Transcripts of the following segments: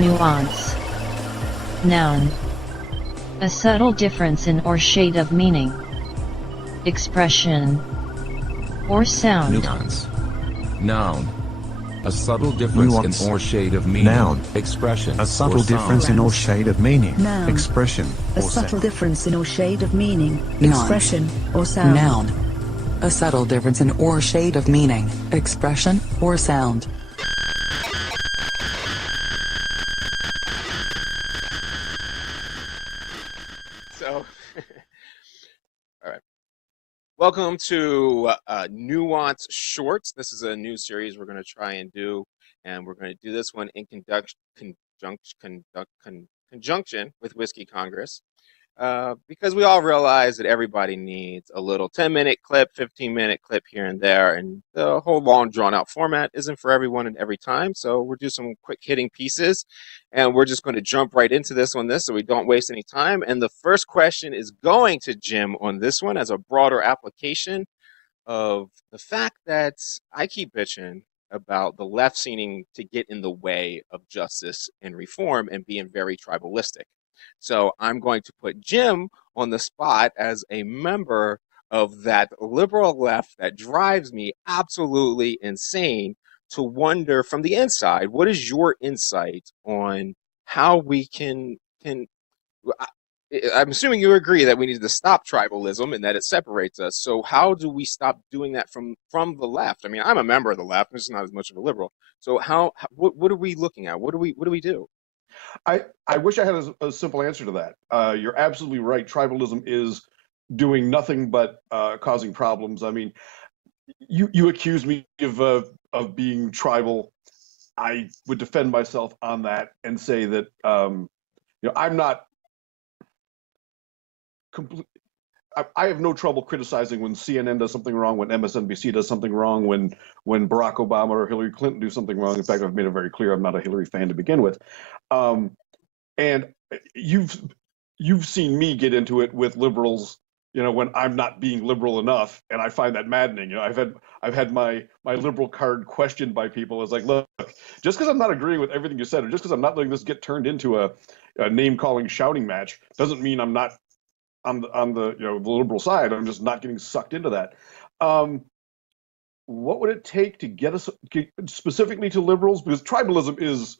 Nuance. Noun. A subtle difference in or shade of meaning. Expression. Or sound. Nuance. Noun. A subtle difference Nuance. in or shade of meaning. Noun. Expression. A subtle or difference sound. in or shade of meaning. Noun. Expression. A or subtle sound. difference in or shade of meaning, Nuance. expression, or sound. Noun. A subtle difference in or shade of meaning, expression, or sound. So, all right. Welcome to Nuance Shorts. This is a new series we're going to try and do, and we're going to do this one in conjunction with Whiskey Congress, because we all realize that everybody needs a little 10-minute clip, 15-minute clip here and there, and the whole long, drawn-out format isn't for everyone and every time. So we'll do some quick hitting pieces, and we're just going to jump right into this so we don't waste any time. And the first question is going to Jim on this one as a broader application of the fact that I keep bitching about the left seeming to get in the way of justice and reform and being very tribalistic. So I'm going to put Jim on the spot as a member of that liberal left that drives me absolutely insane to wonder from the inside, what is your insight on how we can I'm assuming you agree that we need to stop tribalism and that it separates us. So how do we stop doing that from the left? I mean, I'm a member of the left, I'm just not as much of a liberal. So what are we looking at? What do we do? I wish I had a simple answer to that. You're absolutely right. Tribalism is doing nothing but causing problems. I mean, you accuse me of being tribal. I would defend myself on that and say that I'm not complete. I have no trouble criticizing when CNN does something wrong, when MSNBC does something wrong, when Barack Obama or Hillary Clinton do something wrong. In fact, I've made it very clear I'm not a Hillary fan to begin with. And you've seen me get into it with liberals, when I'm not being liberal enough, and I find that maddening. I've had my liberal card questioned by people. It's like, look, just because I'm not agreeing with everything you said, or just because I'm not letting this get turned into a name calling shouting match, doesn't mean I'm not on the the liberal side. I'm just not getting sucked into that. What would it take to get us specifically to liberals? Because tribalism is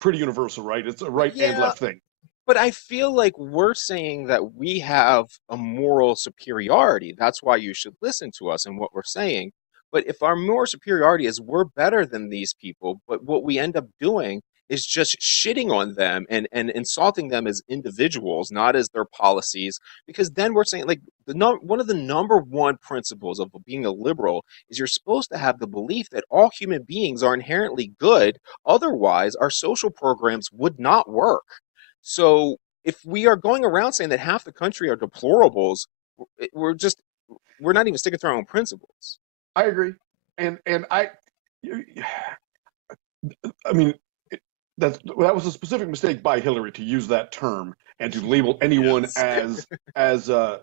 pretty universal, right? It's a right and left thing. But I feel like we're saying that we have a moral superiority. That's why you should listen to us and what we're saying. But if our moral superiority is we're better than these people, but what we end up doing is just shitting on them and insulting them as individuals, not as their policies, because then we're saying, like, one of the number one principles of being a liberal is you're supposed to have the belief that all human beings are inherently good. Otherwise, our social programs would not work. So if we are going around saying that half the country are deplorables, we're not even sticking to our own principles. I agree, and I mean that was a specific mistake by Hillary to use that term and to label anyone Yes. as a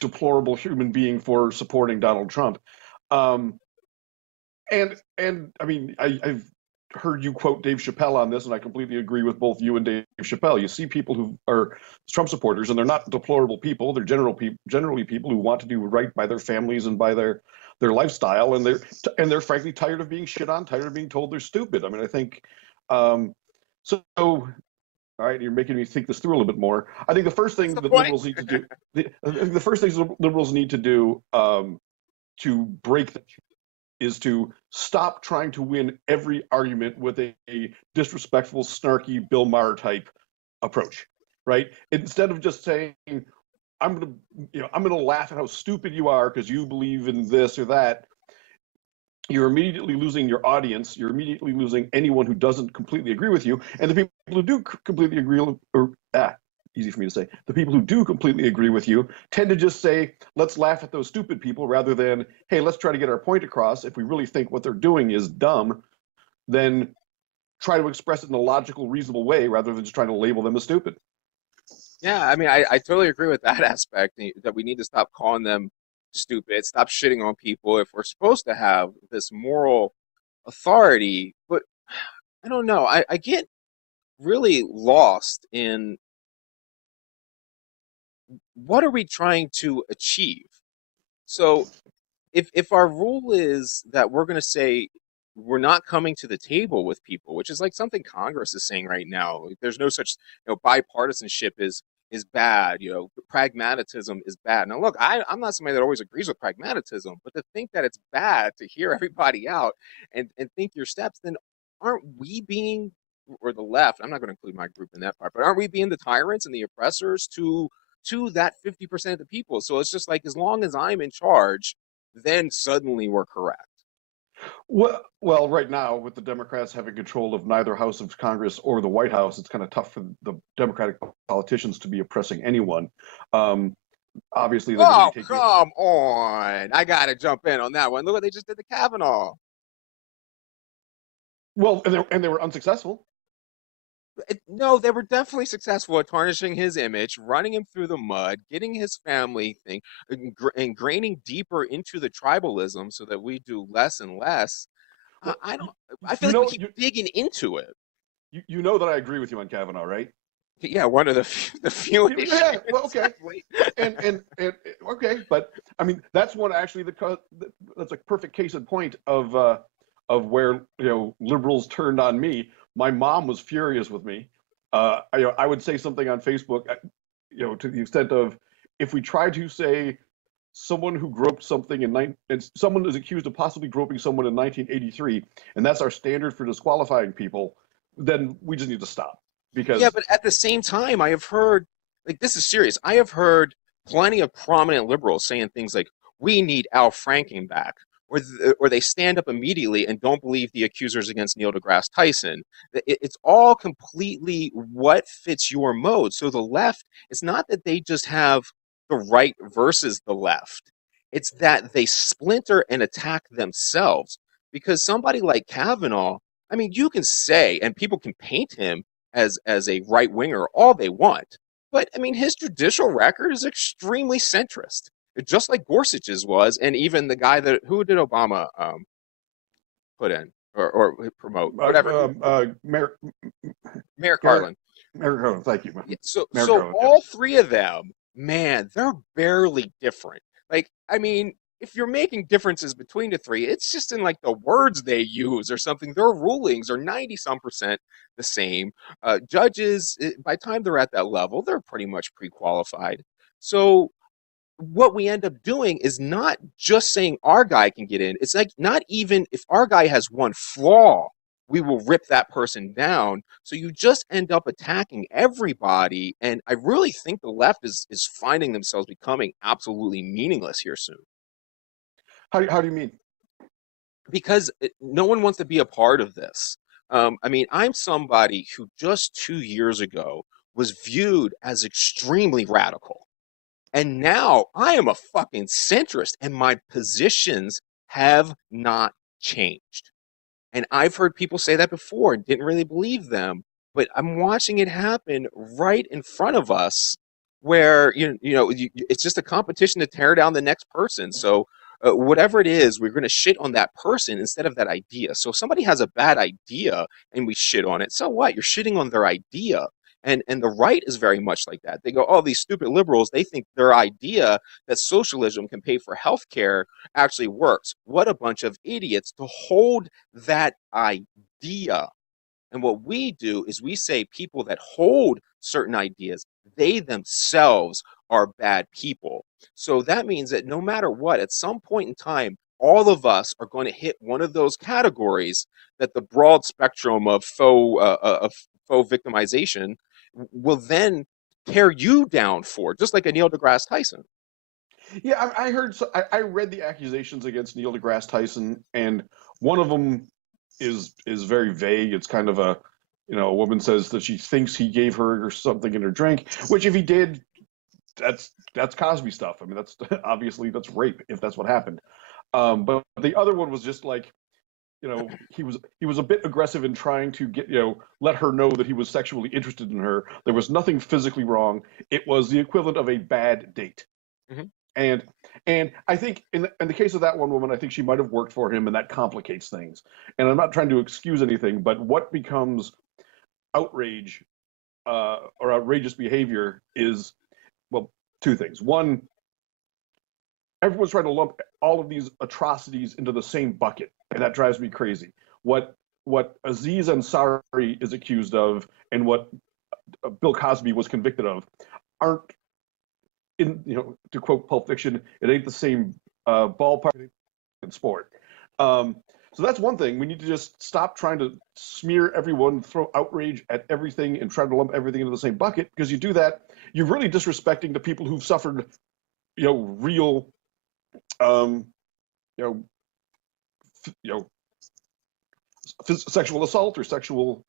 deplorable human being for supporting Donald Trump. And I mean I've heard you quote Dave Chappelle on this, and I completely agree with both you and Dave Chappelle. You see people who are Trump supporters, and they're not deplorable people. They're generally people who want to do right by their families and by their lifestyle, and they're frankly tired of being shit on, tired of being told they're stupid. I mean, I think so. All right, you're making me think this through a little bit more. I think the first thing that liberals need to do, the first things liberals need to do to break the is to stop trying to win every argument with a disrespectful, snarky Bill Maher type approach, right? Instead of just saying, I'm gonna laugh at how stupid you are because you believe in this or that, you're immediately losing your audience. You're immediately losing anyone who doesn't completely agree with you. And the people who do completely agree, easy for me to say, the people who do completely agree with you tend to just say, let's laugh at those stupid people, rather than, hey, let's try to get our point across. If we really think what they're doing is dumb, then try to express it in a logical, reasonable way, rather than just trying to label them as stupid. Yeah, I mean, I totally agree with that aspect, that we need to stop calling them stupid, stop shitting on people if we're supposed to have this moral authority. But I don't know. I get really lost in what are we trying to achieve. So if our rule is that we're going to say we're not coming to the table with people, which is like something Congress is saying right now, like, there's no such, bipartisanship is bad, pragmatism is bad. Now look, I'm not somebody that always agrees with pragmatism, but to think that it's bad to hear everybody out and think your steps, then aren't we being, or the left, I'm not going to include my group in that part, but aren't we being the tyrants and the oppressors to that 50% of the people? So it's just like, as long as I'm in charge, then suddenly we're correct. Well, right now, with the Democrats having control of neither House of Congress or the White House, it's kind of tough for the Democratic politicians to be oppressing anyone. Obviously, they're going Oh, to be taking. come on. I got to jump in on that one. Look what they just did to Kavanaugh. Well, and they were unsuccessful. No, they were definitely successful at tarnishing his image, running him through the mud, getting his family thing, ingraining deeper into the tribalism so that we do less and less. Well, I don't. you, I feel you like know, we keep digging into it. you know that I agree with you on Kavanaugh, right? Yeah, one of the few issues. Yeah, well, okay, and okay, but I mean that's one actually that's a perfect case in point of where liberals turned on me. My mom was furious with me. I would say something on Facebook, to the extent of, if we try to say someone who groped something and someone is accused of possibly groping someone in 1983, and that's our standard for disqualifying people, then we just need to stop. Because Yeah, but at the same time, I have heard, like, this is serious. I have heard plenty of prominent liberals saying things like, "We need Al Franken back," or they stand up immediately and don't believe the accusers against Neil deGrasse Tyson. It's all completely what fits your mode. So the left, it's not that they just have the right versus the left. It's that they splinter and attack themselves. Because somebody like Kavanaugh, I mean, you can say, and people can paint him as a right winger all they want, but I mean, his judicial record is extremely centrist, just like Gorsuch's was, and even the guy that who did Obama put in or promote, whatever, Merrick Garland. Merrick Garland, thank you. Yeah, so Garland, all three of them, man, they're barely different. Like, I mean, if you're making differences between the three, it's just in like the words they use or something. Their rulings are 90-some% the same. Judges, by the time they're at that level, they're pretty much pre-qualified. So what we end up doing is not just saying our guy can get in. It's like, not even if our guy has one flaw, we will rip that person down. So you just end up attacking everybody. And I really think the left is finding themselves becoming absolutely meaningless here soon. How do you mean? Because no one wants to be a part of this. I mean, I'm somebody who just 2 years ago was viewed as extremely radical. And now I am a fucking centrist, and my positions have not changed. And I've heard people say that before and didn't really believe them, but I'm watching it happen right in front of us, where it's just a competition to tear down the next person. So whatever it is, we're going to shit on that person instead of that idea. So if somebody has a bad idea and we shit on it, so what? You're shitting on their idea. And the right is very much like that. They go, oh, these stupid liberals, they think their idea that socialism can pay for healthcare actually works. What a bunch of idiots to hold that idea. And what we do is we say people that hold certain ideas, they themselves are bad people. So that means that no matter what, at some point in time, all of us are going to hit one of those categories that the broad spectrum of faux victimization will then tear you down for, just like a Neil deGrasse Tyson. Yeah, I heard. I read the accusations against Neil deGrasse Tyson, and one of them is very vague. It's kind of a woman says that she thinks he gave her something in her drink, which if he did, that's Cosby stuff. I mean, that's obviously that's rape if that's what happened. But the other one was just like, he was a bit aggressive in trying to get, let her know that he was sexually interested in her. There was nothing physically wrong. It was the equivalent of a bad date. Mm-hmm. And I think in the case of that one woman, I think she might have worked for him, and that complicates things. And I'm not trying to excuse anything, but what becomes outrage or outrageous behavior is, well, two things. One, everyone's trying to lump all of these atrocities into the same bucket, and that drives me crazy. What Aziz Ansari is accused of and what Bill Cosby was convicted of aren't, in, to quote Pulp Fiction, it ain't the same ballpark in sport. So that's one thing. We need to just stop trying to smear everyone, throw outrage at everything, and try to lump everything into the same bucket. Because you do that, you're really disrespecting the people who've suffered, real, sexual assault or sexual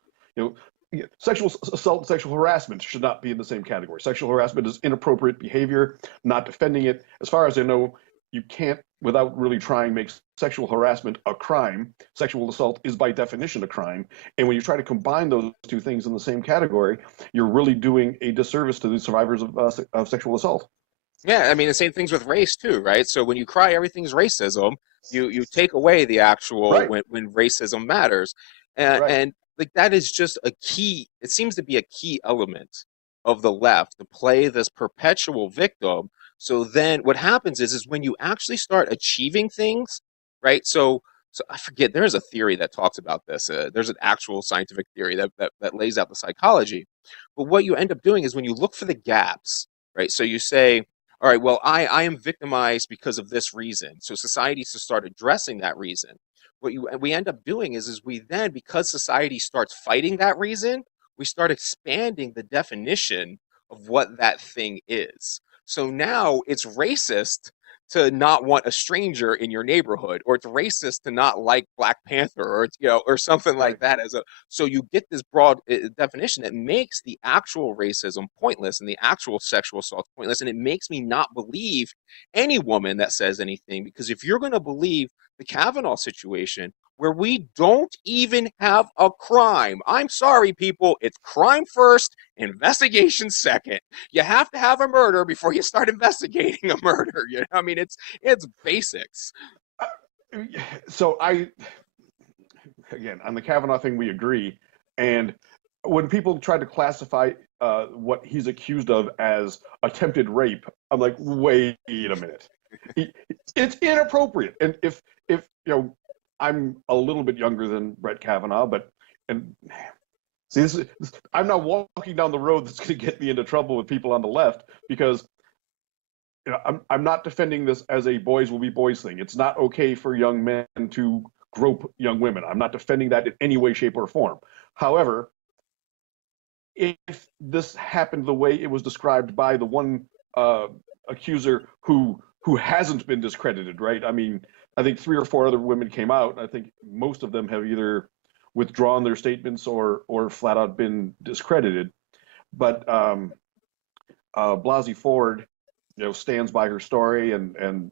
assault and sexual harassment should not be in the same category. Sexual harassment is inappropriate behavior, not defending it. As far as I know, you can't, without really trying, make sexual harassment a crime. Sexual assault is by definition a crime. And when you try to combine those two things in the same category, you're really doing a disservice to the survivors of sexual assault. Yeah, I mean, the same things with race too, right? So when you cry everything's racism, you take away the actual Right. when racism matters. And like that is just a key, it seems to be a key element of the left to play this perpetual victim. So then what happens is when you actually start achieving things, right? So I forget, there's a theory that talks about this. There's an actual scientific theory that lays out the psychology. But what you end up doing is when you look for the gaps, right? So you say, all right, well, I am victimized because of this reason. So society needs to start addressing that reason. What we end up doing is we then, because society starts fighting that reason, we start expanding the definition of what that thing is. So now it's racist to not want a stranger in your neighborhood, or it's racist to not like Black Panther, or or something like that. So you get this broad definition that makes the actual racism pointless and the actual sexual assault pointless, and it makes me not believe any woman that says anything, because if you're going to believe the Kavanaugh situation, where we don't even have a crime. I'm sorry, people. It's crime first, investigation second. You have to have a murder before you start investigating a murder. I mean, it's basics. So again, on the Kavanaugh thing, we agree. And when people try to classify what he's accused of as attempted rape, I'm like, wait a minute. It's inappropriate. And if I'm a little bit younger than Brett Kavanaugh, I'm now walking down the road that's going to get me into trouble with people on the left, because I'm not defending this as a boys will be boys thing. It's not okay for young men to grope young women. I'm not defending that in any way, shape, or form. However, if this happened the way it was described by the one accuser who hasn't been discredited, right? I mean, I think 3 or 4 other women came out. I think most of them have either withdrawn their statements or flat out been discredited. But Blasey Ford, stands by her story and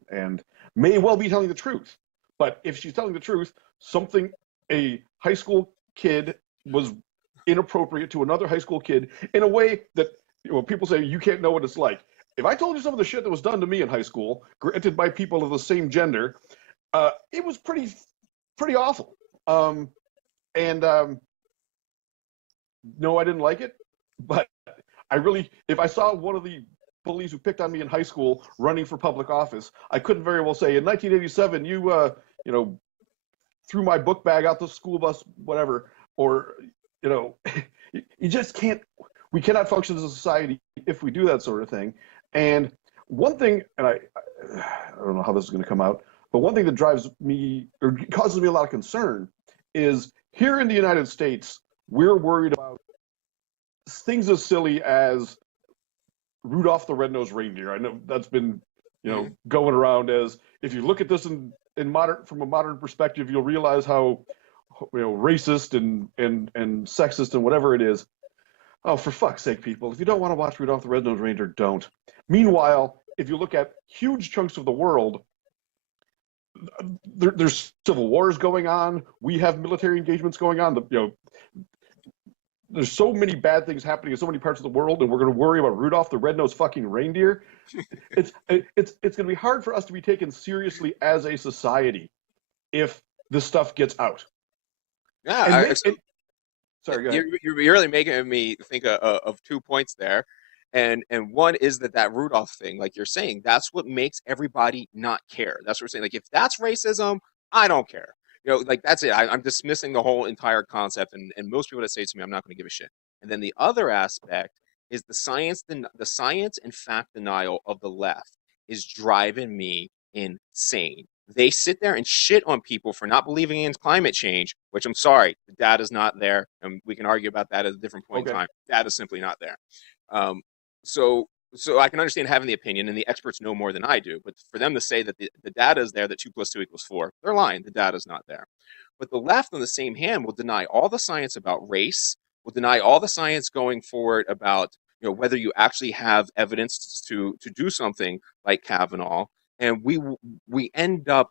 may well be telling the truth. But if she's telling the truth, a high school kid was inappropriate to another high school kid in a way that people say you can't know what it's like. If I told you some of the shit that was done to me in high school, granted by people of the same gender, it was pretty awful. No, I didn't like it, but if I saw one of the bullies who picked on me in high school running for public office, I couldn't very well say, in 1987, you threw my book bag out the school bus, whatever, or, you just can't, we cannot function as a society if we do that sort of thing. And one thing, and I don't know how this is going to come out, but one thing that drives me or causes me a lot of concern is here in the United States, we're worried about things as silly as Rudolph the Red-Nosed Reindeer. I know that's been, going around as, if you look at this from a modern perspective, you'll realize how, racist and sexist and whatever it is. Oh, for fuck's sake, people! If you don't want to watch Rudolph the Red-Nosed Reindeer, don't. Meanwhile, if you look at huge chunks of the world, there's civil wars going on. We have military engagements going on. There's so many bad things happening in so many parts of the world, and we're going to worry about Rudolph the Red-Nosed fucking Reindeer. It's going to be hard for us to be taken seriously as a society if this stuff gets out. Yeah, Sorry, go ahead. You're really making me think of 2 points there. And one is that Rudolph thing, like you're saying, that's what makes everybody not care. That's what we're saying. Like, if that's racism, I don't care. Like, that's it. I'm dismissing the whole entire concept. And most people that say to me, I'm not going to give a shit. And then the other aspect is the science and fact denial of the left is driving me insane. They sit there and shit on people for not believing in climate change, which, I'm sorry, the data's not there, and we can argue about that at a different point in time. Data's simply not there. So I can understand having the opinion, and the experts know more than I do, but for them to say that the data is there, that 2 + 2 = 4, they're lying. The data's not there. But the left, on the same hand, will deny all the science about race, will deny all the science going forward about whether you actually have evidence to do something like Kavanaugh, and we end up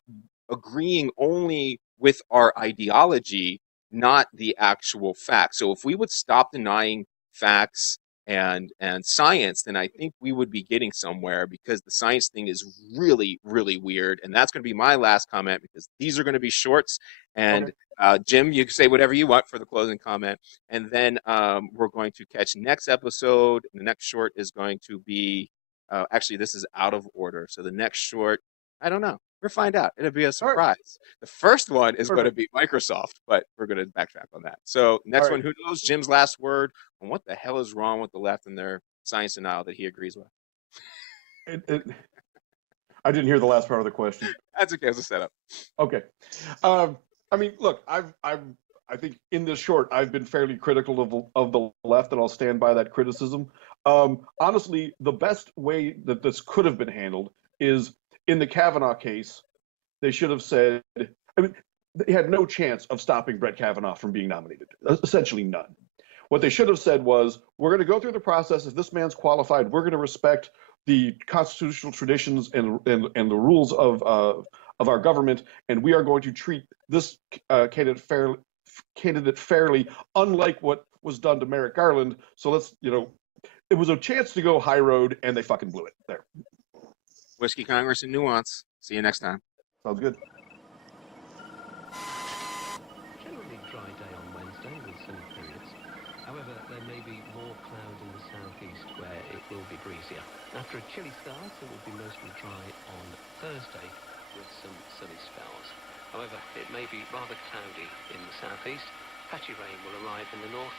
agreeing only with our ideology, not the actual facts. So if we would stop denying facts and science, then I think we would be getting somewhere, because the science thing is really, really weird. And that's going to be my last comment, because these are going to be shorts. And Jim, you can say whatever you want for the closing comment. And then we're going to catch next episode. The next short is going to be, actually, this is out of order. So the next short, I don't know. We'll find out. It'll be a surprise. The first one is going to be Microsoft, but we're going to backtrack on that. So next one, who knows? Jim's last word on what the hell is wrong with the left and their science denial that he agrees with. I didn't hear the last part of the question. That's okay. It's a setup. Okay. I mean, look, I think in this short, I've been fairly critical of the left, and I'll stand by that criticism. Honestly, the best way that this could have been handled is, in the Kavanaugh case, they should have said, I mean, they had no chance of stopping Brett Kavanaugh from being nominated, essentially none. What they should have said was, we're going to go through the process. If this man's qualified, we're going to respect the constitutional traditions and the rules of our government, and we are going to treat this candidate fairly, unlike what was done to Merrick Garland. So let's, it was a chance to go high road, and they fucking blew it there. Whiskey Congress and Nuance. See you next time. Sounds good. Generally dry day on Wednesday with sunny periods. However, there may be more cloud in the southeast where it will be breezier. After a chilly start, it will be mostly dry on Thursday with some sunny spells. However, it may be rather cloudy in the southeast. Patchy rain will arrive in the north.